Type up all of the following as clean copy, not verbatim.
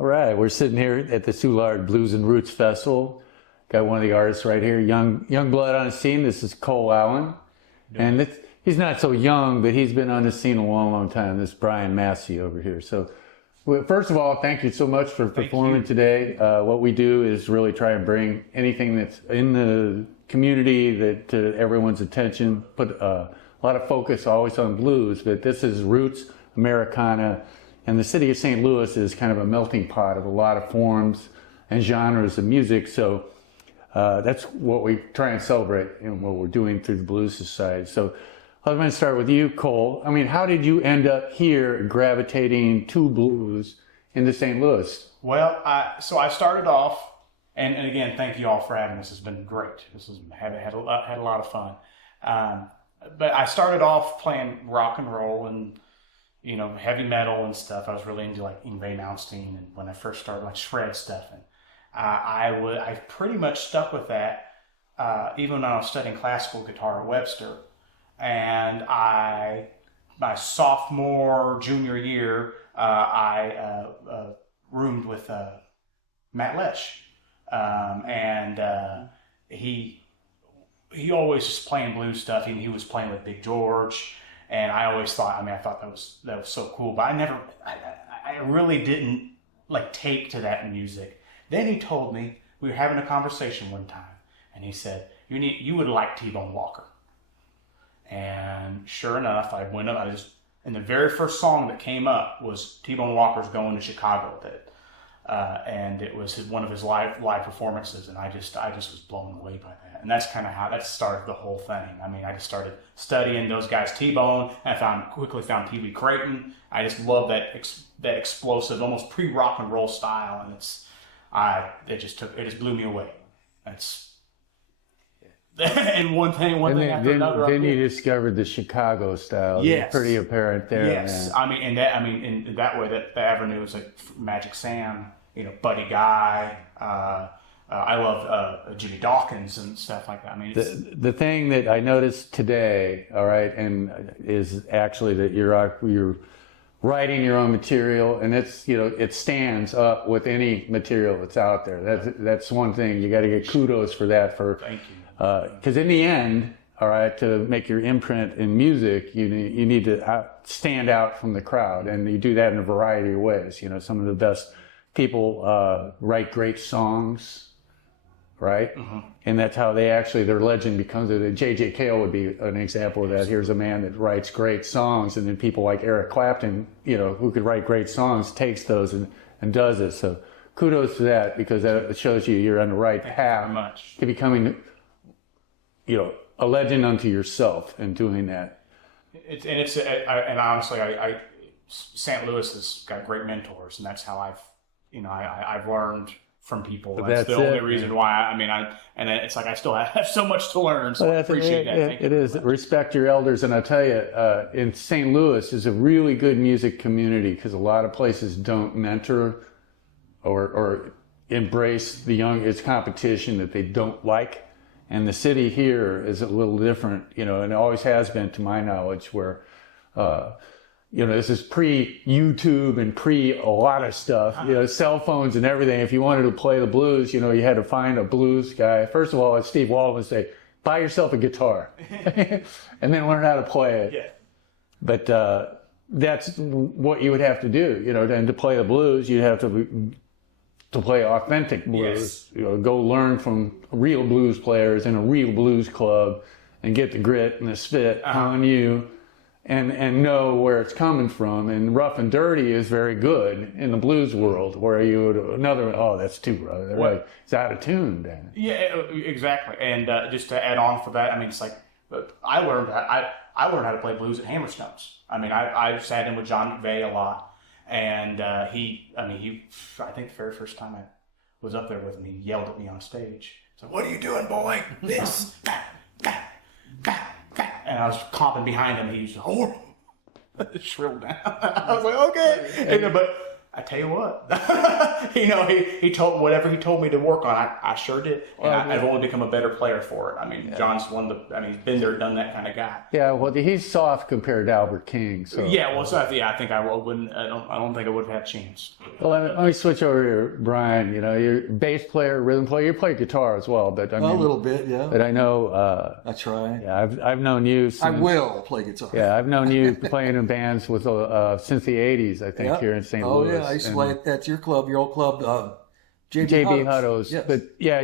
All right, we're sitting here at the Soulard Blues and Roots Festival. Got one of the artists right here, young blood on the scene. This is Cole Allen, and he's not so young, but he's been on the scene a long, long time. This is Brian Massey over here. So, first of all, thank you so much for performing today. What we do is really try and bring anything that's in the community that to everyone's attention. Put a lot of focus always on blues, but this is roots, Americana. And the city of St. Louis is kind of a melting pot of a lot of forms and genres of music. So that's what we try and celebrate in what we're doing through the Blues Society. So I'm going to start with you, Cole. I mean, how did you end up here gravitating to blues into St. Louis? Well, so I started off, and again, thank you all for having us. It's been great. This has had a lot of fun. But I started off playing rock and roll and heavy metal and stuff. I was really into like Yngwie Malmsteen, and when I first started like shred stuff, and I pretty much stuck with that even when I was studying classical guitar at Webster. And my sophomore, junior year, I roomed with Matt Lesh, and he always was playing blues stuff. He was playing with Big George. And I always thought, I thought that was so cool, but I really didn't like take to that music. Then he told me, we were having a conversation one time, and he said, you would like T-Bone Walker. And sure enough, I went up, and the very first song that came up was T-Bone Walker's Going to Chicago with it. And it was one of his live performances, and I just was blown away by that. And that's kind of how that started the whole thing. I mean, I just started studying those guys, T-Bone, and I quickly found Pee Wee Crayton. I just love that explosive, almost pre-rock and roll style, and it just blew me away. And one thing after another. Then you discovered the Chicago style. Yes, it's pretty apparent there. Yes, man. In that way, that the avenue was like Magic Sam, Buddy Guy. I love Jimmy Dawkins and stuff like that. I mean, the thing that I noticed today, all right, and is actually that you're writing your own material, and it's it stands up with any material that's out there. That's one thing you got to get kudos for that. Thank you. Because in the end, all right, to make your imprint in music, you need to stand out from the crowd, and you do that in a variety of ways. Some of the best people write great songs, right? Mm-hmm. And that's how their legend becomes. J.J. Cale would be an example of that. Here's a man that writes great songs, and then people like Eric Clapton, who could write great songs, takes those and does it. So kudos to that, because that shows you're on the right path to becoming a legend unto yourself and doing that. And honestly, St. Louis has got great mentors, and that's how I've learned from people. That's the only reason why. And it's like I still have so much to learn. So I appreciate that. It is. Respect your elders, and I tell you, in St. Louis is a really good music community, because a lot of places don't mentor or embrace the young. It's competition that they don't like. And the city here is a little different, and it always has been, to my knowledge, where, this is pre-YouTube and pre a lot of stuff, cell phones and everything. If you wanted to play the blues, you had to find a blues guy. First of all, as Steve Wall would say, buy yourself a guitar and then learn how to play it. Yeah. But that's what you would have to do, and to play the blues, you'd have to play authentic blues. Yes. Go learn from real blues players in a real blues club and get the grit and the spit on you and know where it's coming from. And rough and dirty is very good in the blues world, where you would that's too rough. Like, it's out of tune then. Yeah, exactly. And just to add on for that, it's like I learned how to play blues at Hammerstones. I sat in with John McVeigh a lot. And I think the very first time I was up there with him, he yelled at me on stage. He's like, "What are you doing, boy? This, that." And I was comping behind him, and he was horrible. Shrilled down. I was like, okay. But I tell you what, he told whatever he told me to work on, I sure did, and I've only become a better player for it. I mean, John's he's been there, done that kind of guy. Yeah, well, he's soft compared to Albert King. So Yeah, well, so I think I wouldn't. I don't think I would have had a chance. Well, let me switch over to Brian. You're a bass player, rhythm player. You play guitar as well, but I mean, a little bit, yeah. But I know. I try. Yeah, I've known you. I will play guitar. Yeah, I've known you playing in bands with since the '80s. I think here in St. Louis. Oh yeah, I used to play at your club, your old club, JB Hutto's. Yes. But yeah,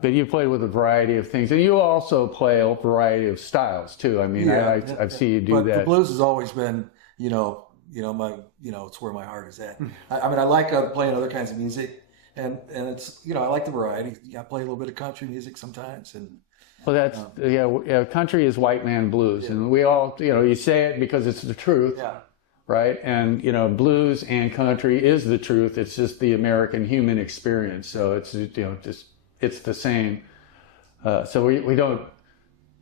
but you played with a variety of things, and you also play a variety of styles too. I mean, I've seen you do that. But the blues has always been, it's where my heart is at. I mean, I like playing other kinds of music, and it's I like the variety. I play a little bit of country music sometimes, and. Well, that's country is white man blues, and we all you say it because it's the truth. Yeah. Right, and blues and country is the truth. It's just the American human experience. So it's it's the same. So we don't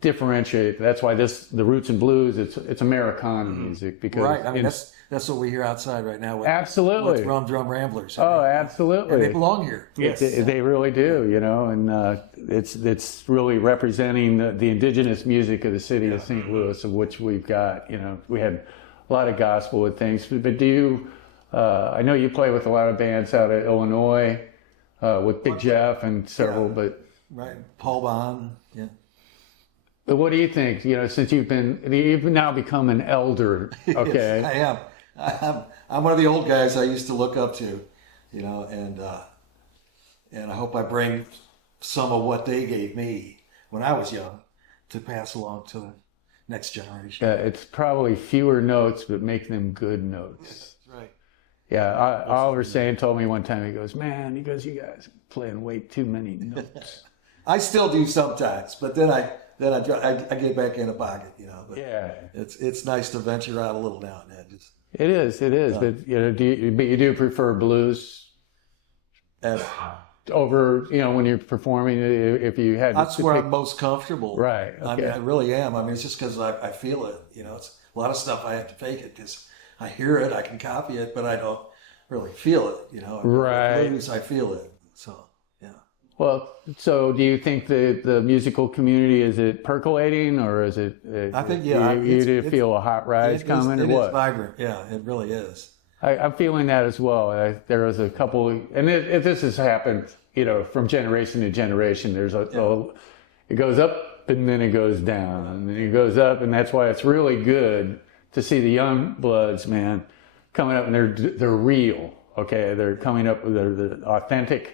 differentiate. That's why the roots and blues. It's Americana music because right. I mean that's what we hear outside right now. Absolutely, with Rum Drum Ramblers. Absolutely, and they belong here. Yes, they really do. And it's really representing the indigenous music of the city of St. Louis, of which we've got. We had a lot of gospel with things, but do you? I know you play with a lot of bands out of Illinois, with Big Jeff and several, but right, Paul Bond, yeah. But what do you think? Since you've now become an elder, okay? Yes, I am. I'm one of the old guys I used to look up to, and I hope I bring some of what they gave me when I was young to pass along to the next generation. It's probably fewer notes, but make them good notes. Yes, right. Yeah, Oliver Sane told me one time, he goes, "Man, you guys are playing way too many notes." I still do sometimes, but then I get back in a pocket, But yeah, it's nice to venture out a little now and then. It is. But you do prefer blues over when you're performing. If you had, that's where I'm most comfortable. Right. Okay. I really am. I mean, it's just because I feel it. It's a lot of stuff I have to fake it because I hear it, I can copy it, but I don't really feel it. Right. Blues, I feel it. So. Well, so do you think the musical community, is it percolating, or is it? I think, you feel a hot rise coming, or what? It's vibrant. Yeah, it really is. I'm feeling that as well. There was a couple, and this has happened, from generation to generation. There's it goes up and then it goes down, and then it goes up, and that's why it's really good to see the young bloods, man, coming up, and they're real. Okay, they're coming up with they're authentic.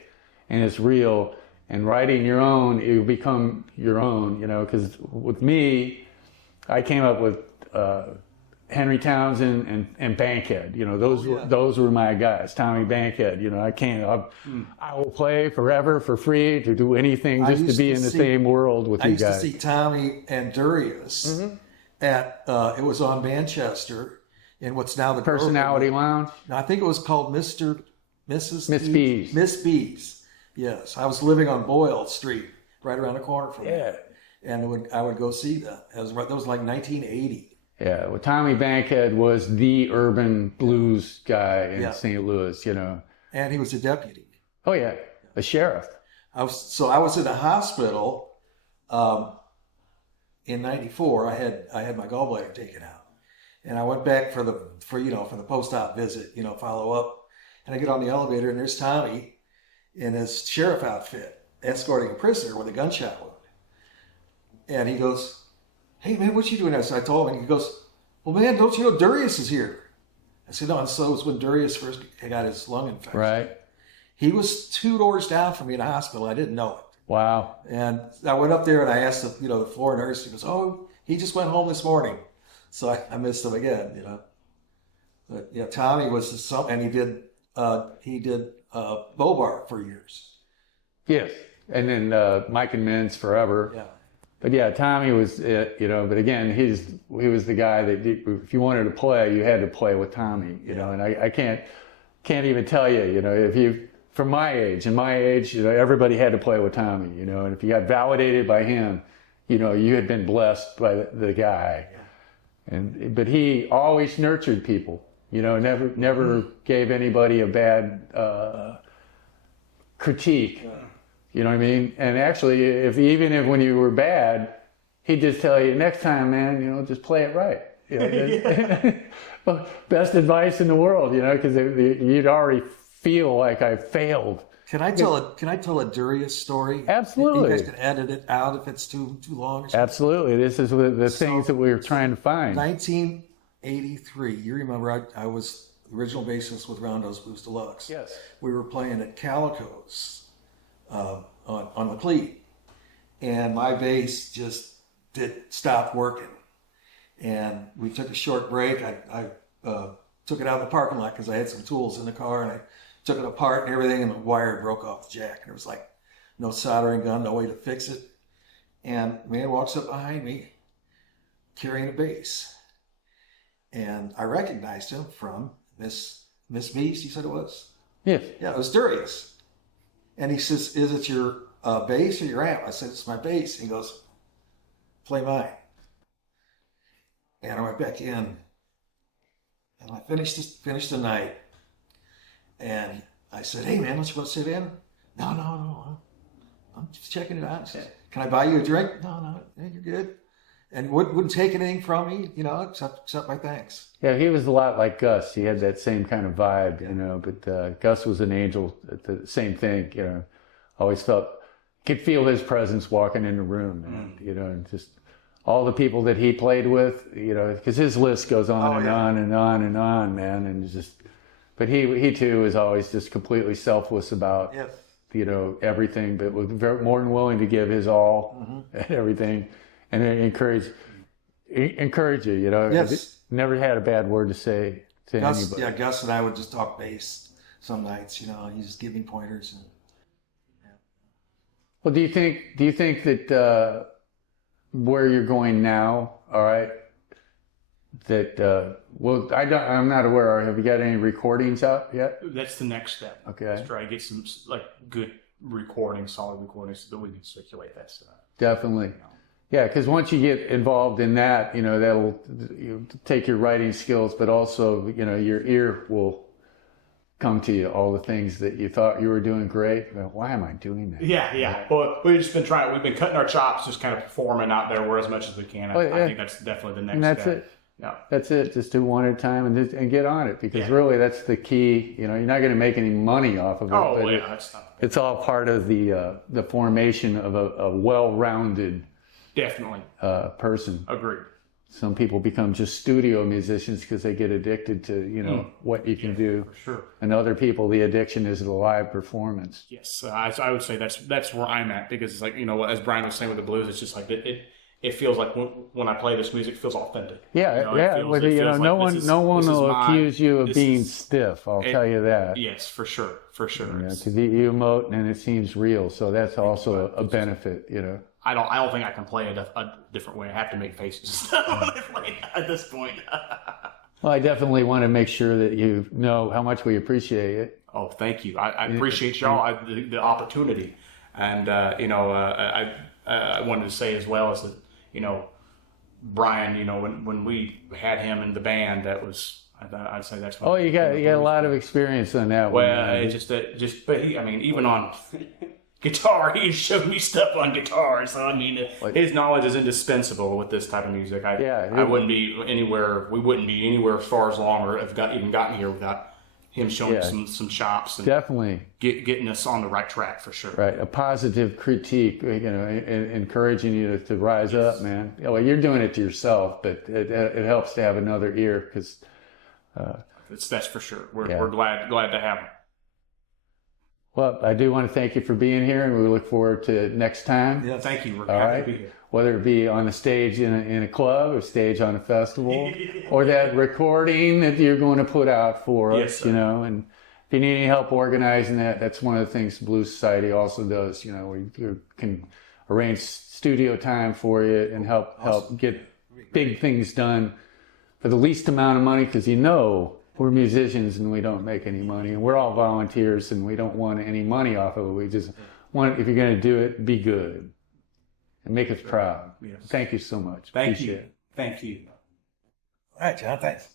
And it's real, and writing your own, you become your own, because with me, I came up with Henry Townsend and Bankhead. Those were my guys. Tommy Bankhead. I will play forever for free, to do anything just to be in the same world with you guys. I used to see Tommy and Durius at it was on Manchester in what's now the Personality Lounge. I think it was called Miss B's. Miss B's. Yes, I was living on Boyle Street, right around the corner from there, and I would go see that. That was like 1980. Yeah, well, Tommy Bankhead was the urban blues guy in St. Louis, And he was a deputy. Oh yeah, a sheriff. I was in a hospital in '94. I had my gallbladder taken out, and I went back for the post-op visit, follow up, and I get on the elevator, and there's Tommy in his sheriff outfit, escorting a prisoner with a gunshot wound. And he goes, "Hey man, what you doing there?" So I told him, and he goes, "Well man, don't you know Durius is here?" I said, "No." And so it was when Durius first got his lung infection. Right. He was 2 doors down from me in the hospital. I didn't know it. Wow. And I went up there and I asked the floor nurse. He goes, "Oh, he just went home this morning." So I missed him again, But yeah, Tommy was and he did Bobart for years. Yes, and then Mike and Mintz forever. Yeah. But yeah, Tommy was it, But again, he was the guy that if you wanted to play, you had to play with Tommy, And I can't even tell you, if you from my age, everybody had to play with Tommy, And if you got validated by him, you had been blessed by the guy. Yeah. But he always nurtured people. You know, never gave anybody a bad critique. You know what I mean? And actually, even if when you were bad, he'd just tell you, next time, man, you know, just play it right. You know, well, best advice in the world, you know, because you'd already feel like I failed. Can I tell a Durious story? Absolutely. You guys can edit it out if it's too long or something. Absolutely. This is the things that we were trying to find. 1983. You remember I was the original bassist with Rondo's Blues Deluxe. Yes. We were playing at Calico's on McLeod, and my bass just stopped working. And we took a short break. I took it out in the parking lot because I had some tools in the car, and I took it apart and everything, and the wire broke off the jack. And there was like no soldering gun, no way to fix it. And a man walks up behind me carrying a bass. And I recognized him from Miss Meese, he said it was? Yes. Yeah, it was Durious. And he says, is it your bass or your amp? I said, it's my bass. He goes, play mine. And I went back in, and I finished the night. And I said, hey man, don't you want to sit in? No. I'm just checking it out. He says, can I buy you a drink? No, you're good. And wouldn't take anything from me, you know, except my thanks. Yeah, he was a lot like Gus. He had that same kind of vibe, you know, but Gus was an angel. The same thing, you know, always could feel his presence walking in the room, man, you know, and just all the people that he played with, you know, because his list goes on and on and on and on, man, and just, but he too is always just completely selfless about, you know, everything, but was more than willing to give his all and everything, and encourage you, you know. Yes. Never had a bad word to say to anybody. Yeah, Gus and I would just talk bass some nights, you know, and he just give me pointers. And, Well, do you think that where you're going now, all right, that I'm not aware. Have you got any recordings out yet? That's the next step. Okay. Let's try to get some like good recordings, solid recordings, so that we can circulate that stuff. Definitely. Yeah, because once you get involved in that, you know, that'll take your writing skills, but also, you know, your ear will come to you, all the things that you thought you were doing great. Well, why am I doing that? Yeah. Well, we've just been trying. We've been cutting our chops, just kind of performing out there where as much as we can. I think that's definitely the next and that's step. it. Yeah. That's it. Just do one at a time and get on it, because really that's the key. You know, you're not going to make any money off of it. Oh, yeah, that's not. It's all part of the formation of a well-rounded person. Agreed. Some people become just studio musicians because they get addicted to, you know, what you can do. For sure. And other people, the addiction is the live performance. Yes, I would say that's where I'm at, because it's like, you know, as Brian was saying with the blues, it's just like it feels like when I play this music, it feels authentic. Yeah, you know, no one will accuse you of being stiff. I'll tell you that. Yes, for sure. Because you emote and it seems real, so that's also a benefit. You know. I don't think I can play it a different way. I have to make faces at this point. Well, I definitely want to make sure that you know how much we appreciate it. Oh, thank you. I appreciate y'all the opportunity, and you know, I wanted to say as well as that, you know, Brian, you know, when we had him in the band, that was. I'd say that's. Oh, you got a lot of experience on that one. Well, but even on guitar, he showed me stuff on guitar. So I mean, his knowledge is indispensable with this type of music. I wouldn't be anywhere. We wouldn't be anywhere as far as long, or have even gotten here without him showing some chops and definitely getting us on the right track for sure. Right, a positive critique, you know, encouraging you to rise up, man. Well, you're doing it to yourself, but it helps to have another ear, because. That's for sure. We're glad to have him. Well, I do want to thank you for being here, and we look forward to next time. Yeah, thank you. We're All happy right. to be here. Whether it be on the stage in a club, or stage on a festival, or that recording that you're going to put out for us, sir. You know. And if you need any help organizing that, that's one of the things the Blues Society also does. You know, we can arrange studio time for you and help get big things done for the least amount of money, because, you know, we're musicians and we don't make any money, and we're all volunteers and we don't want any money off of it. We just want, if you're going to do it, be good and make us proud. Yes. Thank you so much. Thank Appreciate you. it. Thank you. All right, John, thanks.